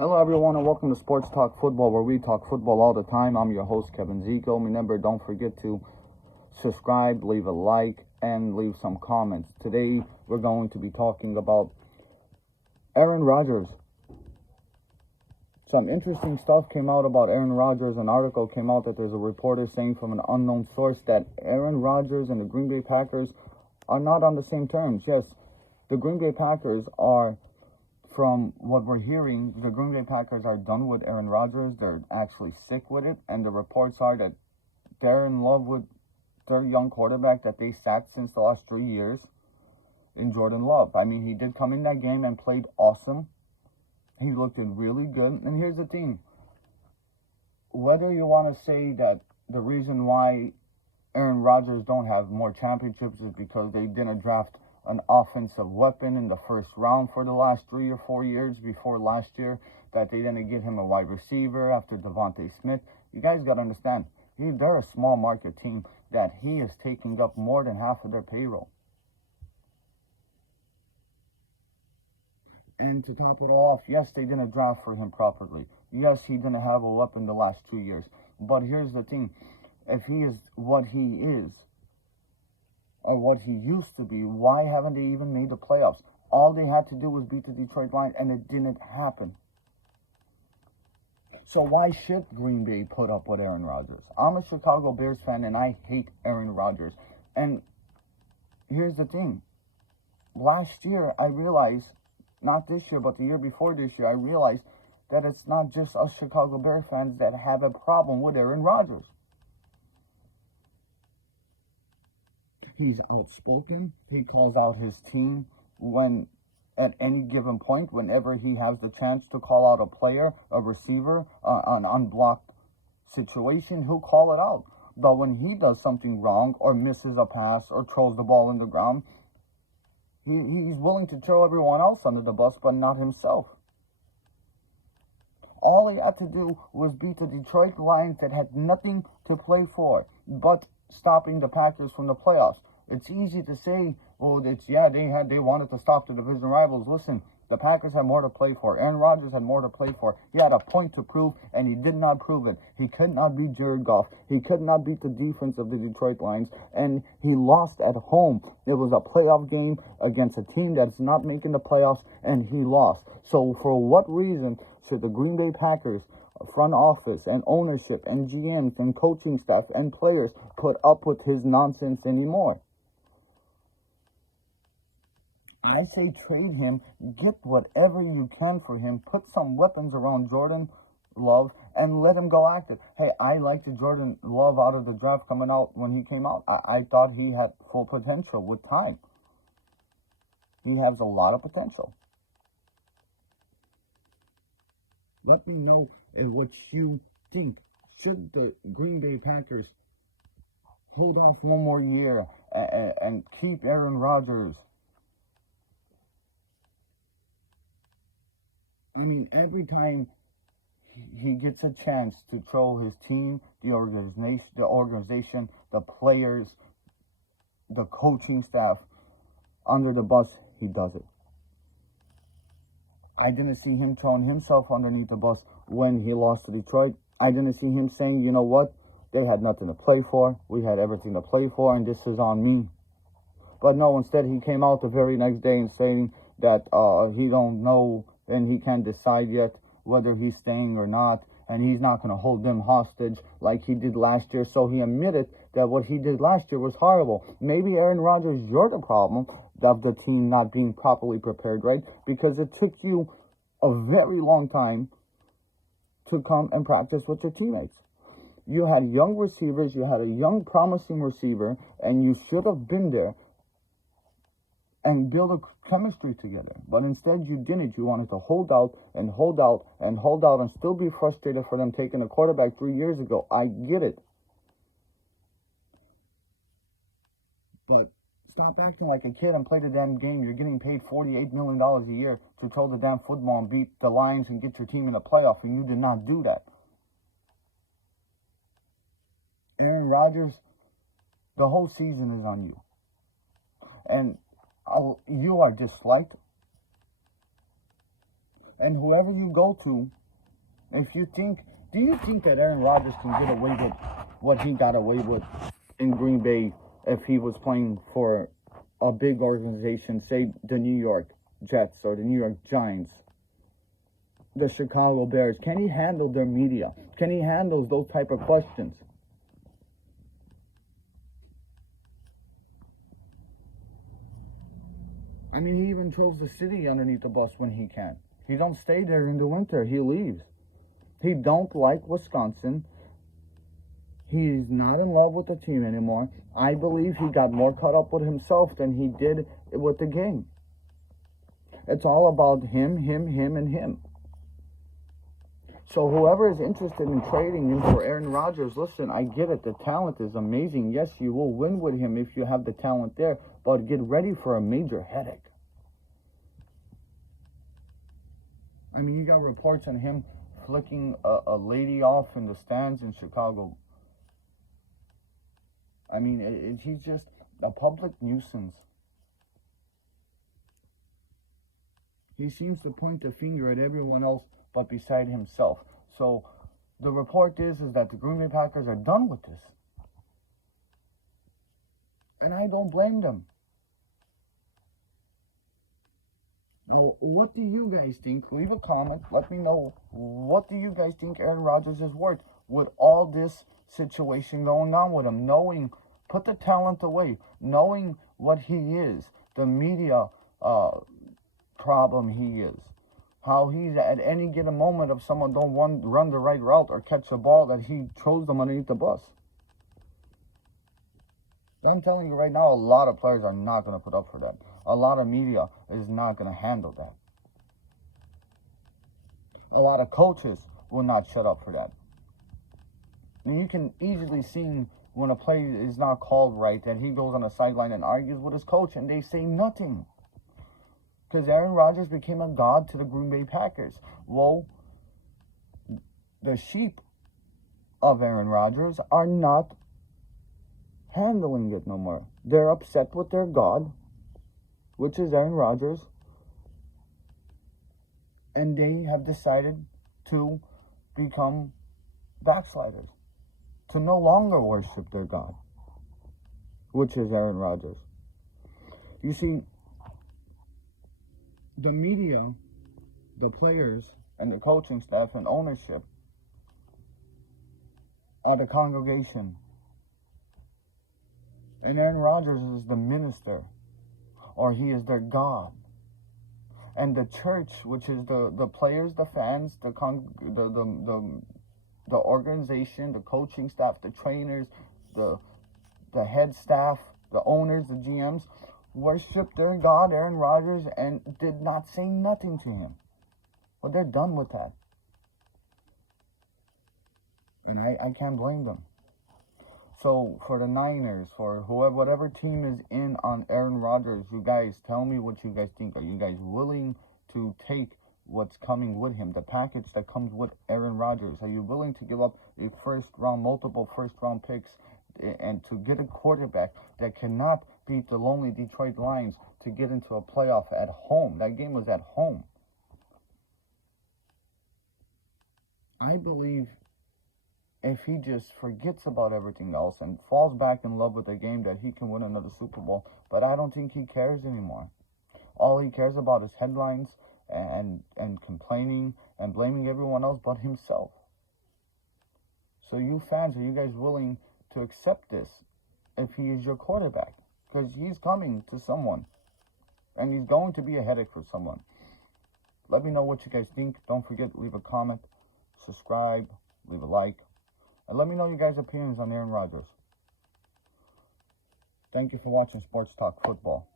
Hello everyone and welcome to Sports Talk Football, where we talk football all the time. I'm your host Kevin Zico. Remember, don't forget to subscribe, leave a like, and leave some comments. Today we're going to be talking about Aaron Rodgers. Some interesting stuff came out about Aaron Rodgers. An article came out that there's a reporter saying from an unknown source that Aaron Rodgers and the Green Bay Packers are not on the same terms. Yes, the Green Bay Packers are, from what we're hearing, the Green Bay Packers are done with Aaron Rodgers. They're actually sick with it. And the reports are that they're in love with their young quarterback that they sat since the last 3 years in Jordan Love. I mean, he did come in that game and played awesome. He looked really good. And here's the thing. Whether you want to say that the reason why Aaron Rodgers don't have more championships is because they didn't draft an offensive weapon in the first round for the last 3 or 4 years before last year, that they didn't get him a wide receiver after Devontae Smith. You guys got to understand, they're a small market team that he is taking up more than half of their payroll. And to top it off, yes, they didn't draft for him properly. Yes, he didn't have a weapon the last 2 years. But here's the thing. If he is what he is, or what he used to be, why haven't they even made the playoffs? All they had to do was beat the Detroit Lions, and it didn't happen. So why should Green Bay put up with Aaron Rodgers? I'm a Chicago Bears fan, and I hate Aaron Rodgers. And here's the thing. Last year, I realized, not this year, but the year before this year, I realized that it's not just us Chicago Bears fans that have a problem with Aaron Rodgers. He's outspoken. He calls out his team when, at any given point, whenever he has the chance to call out a player, a receiver, an unblocked situation, he'll call it out. But when he does something wrong or misses a pass or throws the ball in the ground, he's willing to throw everyone else under the bus, but not himself. All he had to do was beat the Detroit Lions that had nothing to play for but stopping the Packers from the playoffs. It's easy to say, well, they wanted to stop the division rivals. Listen, the Packers had more to play for. Aaron Rodgers had more to play for. He had a point to prove, and he did not prove it. He could not beat Jared Goff. He could not beat the defense of the Detroit Lions, and he lost at home. It was a playoff game against a team that's not making the playoffs, and he lost. So for what reason should the Green Bay Packers front office and ownership and GMs and coaching staff and players put up with his nonsense anymore? I say trade him, get whatever you can for him, put some weapons around Jordan Love, and let him go active. Hey, I liked Jordan Love out of the draft coming out when he came out. I thought he had full potential with time. He has a lot of potential. Let me know what you think. Should the Green Bay Packers hold off one more year and keep Aaron Rodgers? I mean, every time he gets a chance to throw his team, the organization, the players, the coaching staff under the bus, he does it. I didn't see him throwing himself underneath the bus when he lost to Detroit. I didn't see him saying, you know what, they had nothing to play for. We had everything to play for, and this is on me. But no, instead he came out the very next day and saying that he don't know and he can't decide yet whether he's staying or not, and he's not going to hold them hostage like he did last year. So he admitted that what he did last year was horrible. Maybe Aaron Rodgers, you're the problem of the team not being properly prepared, right? Because it took you a very long time to come and practice with your teammates. You had young receivers, you had a young promising receiver, and you should have been there and build a chemistry together. But instead you didn't. You wanted to hold out and hold out and hold out and still be frustrated for them taking a quarterback 3 years ago. I get it. But stop acting like a kid and play the damn game. You're getting paid $48 million a year to throw the damn football and beat the Lions and get your team in the playoff, and you did not do that. Aaron Rodgers, the whole season is on you. And you are disliked. And whoever you go to, if you think, do you think that Aaron Rodgers can get away with what he got away with in Green Bay if he was playing for a big organization, say the New York Jets or the New York Giants, the Chicago Bears? Can he handle their media? Can he handle those type of questions? I mean, he even throws the city underneath the bus when he can. He don't stay there in the winter. He leaves. He don't like Wisconsin. He's not in love with the team anymore. I believe he got more caught up with himself than he did with the game. It's all about him, and him. So whoever is interested in trading him for Aaron Rodgers, listen, I get it. The talent is amazing. Yes, you will win with him if you have the talent there, but get ready for a major headache. I mean, you got reports on him flicking a lady off in the stands in Chicago. I mean, he's just a public nuisance. He seems to point the finger at everyone else but beside himself. So the report is that the Green Bay Packers are done with this. And I don't blame them. Now, what do you guys think? Leave a comment. Let me know. What do you guys think Aaron Rodgers is worth with all this situation going on with him? Knowing, put the talent away, knowing what he is, the media problem he is, how he's at any given moment if someone don't run the right route or catch a ball that he throws them underneath the bus. I'm telling you right now, a lot of players are not going to put up for that. A lot of media is not going to handle that. A lot of coaches will not shut up for that. And you can easily see when a play is not called right that he goes on the sideline and argues with his coach and they say nothing. Because Aaron Rodgers became a god to the Green Bay Packers. Well, the sheep of Aaron Rodgers are not handling it no more. They're upset with their god, which is Aaron Rodgers, and they have decided to become backsliders, to no longer worship their God, which is Aaron Rodgers. You see, the media, the players, and the coaching staff and ownership are the congregation. And Aaron Rodgers is the minister, or he is their God. And the church, which is the players, the fans, the organization, the coaching staff, the trainers, the head staff, the owners, the GMs, worship their God, Aaron Rodgers, and did not say nothing to him. Well, they're done with that. And I can't blame them. So for the Niners, for whoever, whatever team is in on Aaron Rodgers, you guys tell me what you guys think. Are you guys willing to take what's coming with him, the package that comes with Aaron Rodgers? Are you willing to give up a multiple first round picks, and to get a quarterback that cannot beat the lonely Detroit Lions to get into a playoff at home? That game was at home. I believe if he just forgets about everything else and falls back in love with the game, that he can win another Super Bowl. But I don't think he cares anymore. All he cares about is headlines and complaining and blaming everyone else but himself. So you fans, are you guys willing to accept this if he is your quarterback? Because he's coming to someone, and he's going to be a headache for someone. Let me know what you guys think. Don't forget to leave a comment, subscribe, leave a like. And let me know your guys' opinions on Aaron Rodgers. Thank you for watching Sports Talk Football.